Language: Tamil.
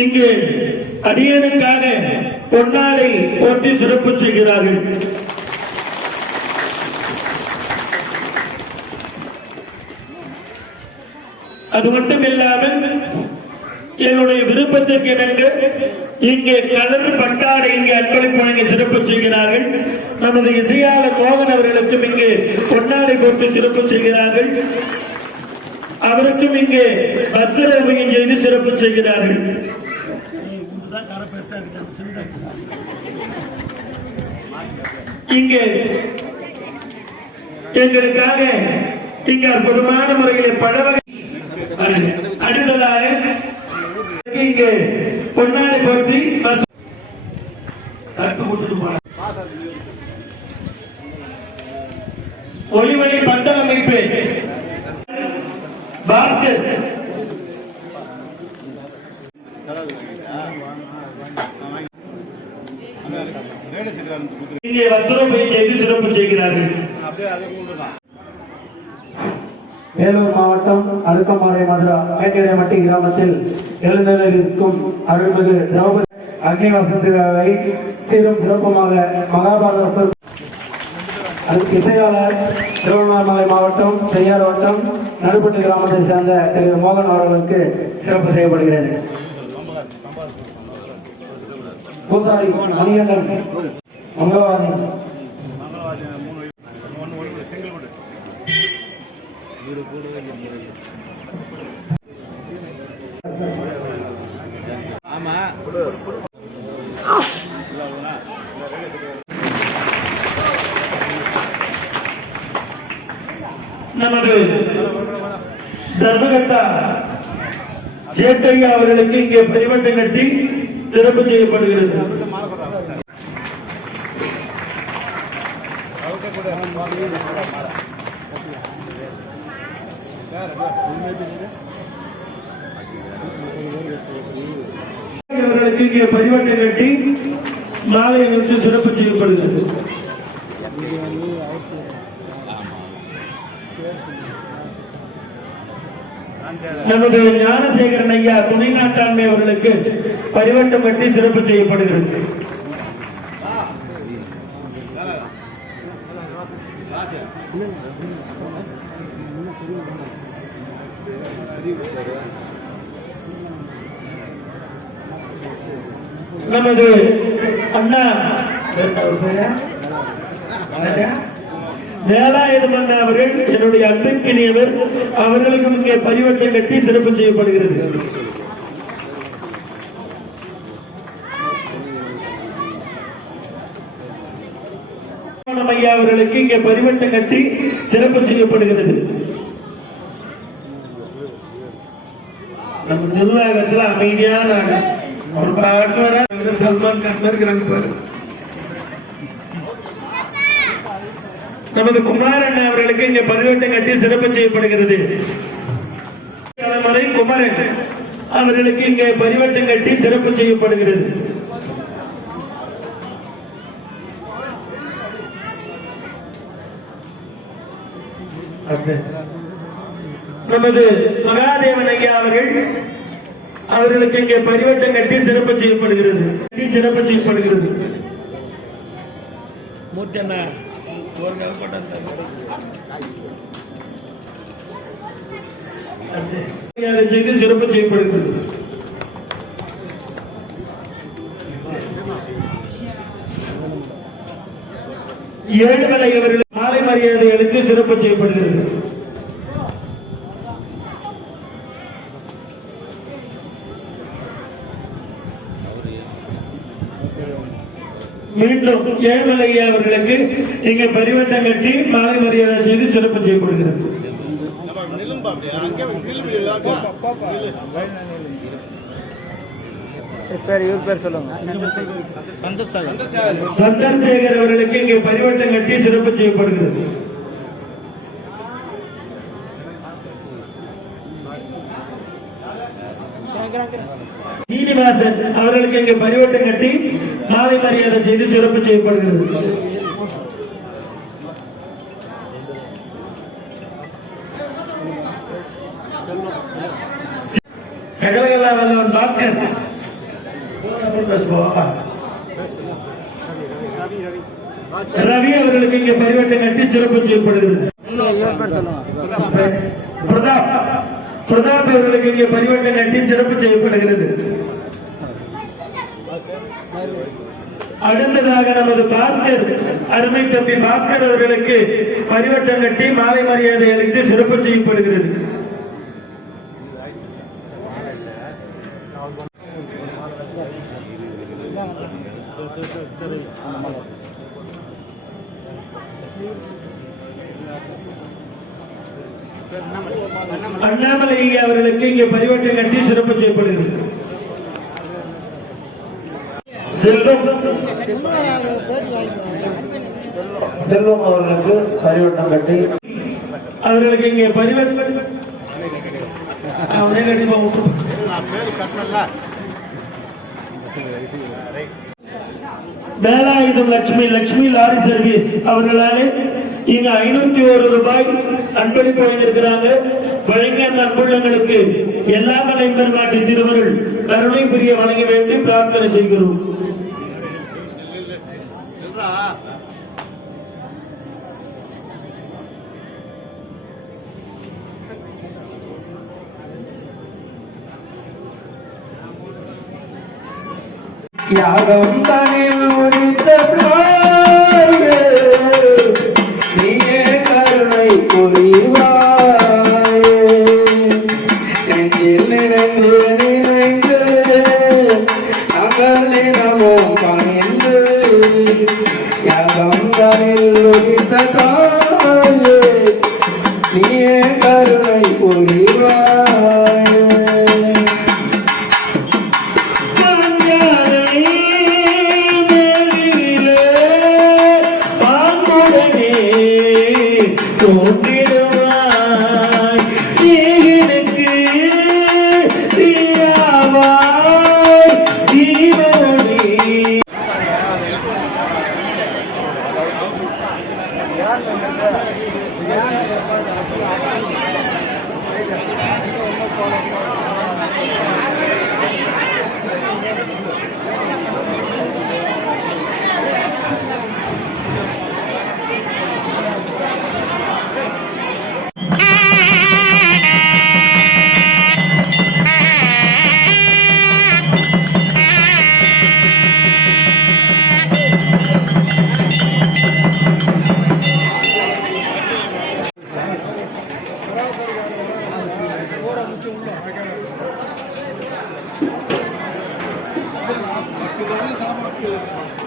இங்கு அடியனுக்காக பொன்னாடை போட்டி சிறப்பு செய்கிறார்கள். அது மட்டும் இல்லாமல் என்னுடைய விருப்பத்திற்கு இணங்க இங்கே கலர் பட்டாடை இங்கே அன்பளிப்பு வழங்கி சிறப்பு செய்கிறார்கள். நமது இசையாளர் மோகன் அவர்களுக்கும் இங்கே பொன்னாடை போட்டு சிறப்பு செய்கிறார்கள். அவருக்கும் இங்கே வஸ்திரம் செய்து சிறப்பு செய்கிறார்கள். இங்கே எங்களுக்காக இங்க அற்புதமான முறையில் பழவகை அடுத்ததாக இங்கே பொன்னாடை போற்றி ஒளிவழி பந்தல் அமைப்பு பாஸ்கர் இங்கே வசூல் செய்து சிறப்பு செய்கிறார்கள். வேலூர் மாவட்டம் அடுக்கமாலை மதுரா மேட்டிடைமட்டி கிராமத்தில் எழுந்தருளிருக்கும் அருள்மிகு திரௌபதி அக்னி வசந்த விழாவை சீரும் சிறப்புமாக மகாபாரத இசையாளர் திருவண்ணாமலை மாவட்டம் செய்யார் வட்டம் நடுப்பட்டு கிராமத்தை சேர்ந்த திரு மோகன் அவர்களுக்கு சிறப்பு செய்யப்படுகிறது. பூசாரி மணிகண்டன் மங்களவாரி நமது தர்மகர்த்தா சேட்டையா அவர்களுக்கு இங்கே பரிவட்டம் கட்டி சிறப்பு செய்யப்படுகிறது. அவர்களுக்கு இங்கே பரிவட்டம் கட்டி மாலை வைத்து சிறப்பு செய்யப்படுகிறது. நமது ஞானசேகரன் ஐயா துணை நாட்டாண்மை அவர்களுக்கு பரிவட்டம் கட்டி சிறப்பு செய்யப்படுகிறது. நமது அண்ணா வேலாயுதம் அண்ணா அவர்கள் என்னுடைய அன்பிற்கினியவர், அவர்களுக்கும் இங்கே பரிவட்டம் கட்டி சிறப்பு செய்யப்படுகிறது. ஐயா அவர்களுக்கு இங்கே பரிவட்டம் கட்டி சிறப்பு செய்யப்படுகிறது. நம்ம நிர்வாகத்தில் அமைதியான ஒரு பாட்டு சல்மான் கான் இருக்கிறாங்க பாரு. நமது குமாரன் அவர்களுக்கு இங்கே பரிவட்டம் கட்டி சிறப்பு செய்யப்படுகிறது. தலைமுறை குமரன் அவர்களுக்கு இங்கே பரிவட்டம் கட்டி சிறப்பு செய்யப்படுகிறது. நமது மகாதேவன் ஐயா அவர்களுக்கு இங்கே பரிவட்டம் கட்டி சிறப்பு செய்யப்படுகிறது. சிறப்பு செய்யப்படுகிறது. சிறப்பு செய்யப்படுகிறது. ஏழுமலை அவர்கள் மாலை மரியாதை அளித்து சிறப்பு செய்யப்படுகிறது. மீண்டும் ஏழுமலை அவர்களுக்கு இங்கே பரிவட்டம் கட்டி மாலை மரியாதை செய்து சிறப்பு செய்யப்படுகிறது. சந்திரசேகர் அவர்களுக்கு இங்கே பரிவட்டம் கட்டி சிறப்பு செய்யப்படுகிறது. சீனிவாசன் அவர்களுக்கு இங்கே பரிவட்டம் கட்டி மாலை மரியாதை செய்து சிறப்பு செய்யப்படுகிறது. சகலகலா வல்லவன் பாஸ்கர் ரவி அவர்களுக்கு இங்கே பரிவட்டம் கட்டி சிறப்பு செய்யப்படுகிறது. பிரதாப் அவர்களுக்கு இங்கே பரிவட்டம் கட்டி சிறப்பு செய்யப்படுகிறது. அடுத்ததாக நமது பாஸ்கர், அருமை தம்பி பாஸ்கர் அவர்களுக்கு பரிவட்டம் கட்டி மாலை மரியாதை அளித்து சிறப்பு செய்யப்படுகிறது. அண்ணாமலை அவர்களுக்கு இங்கே பரிவட்டம் கட்டி சிறப்பு செய்யப்படுகிறது. செல்வம் அவர்களுக்கு பரிவட்டம் கட்டி அவர்களுக்கு இங்கே பரிவட்டம் வேலாயுதம் லட்சுமி லாரி சர்வீஸ் அவர்களாலே இங்க 501 ரூபாய் அன்பளிப்பு வழங்கியிருக்கிறாங்க. வழங்கிய அந்த அன்புள்ளங்களுக்கு எல்லா மலை பெருமாட்டி திருவருள் கருணை புரிய வழங்க வேண்டி பிரார்த்தனை செய்கிறோம். யாகம் தனில் உரித்த நீயே கருணை புரிவாயே, நெஞ்சில் நினைந்து நினைந்து நாங்கள் தினமும் பணிந்து யாகம் தனில் உரித்த நீயே கருணை புரிவாயே. சாப்பாடு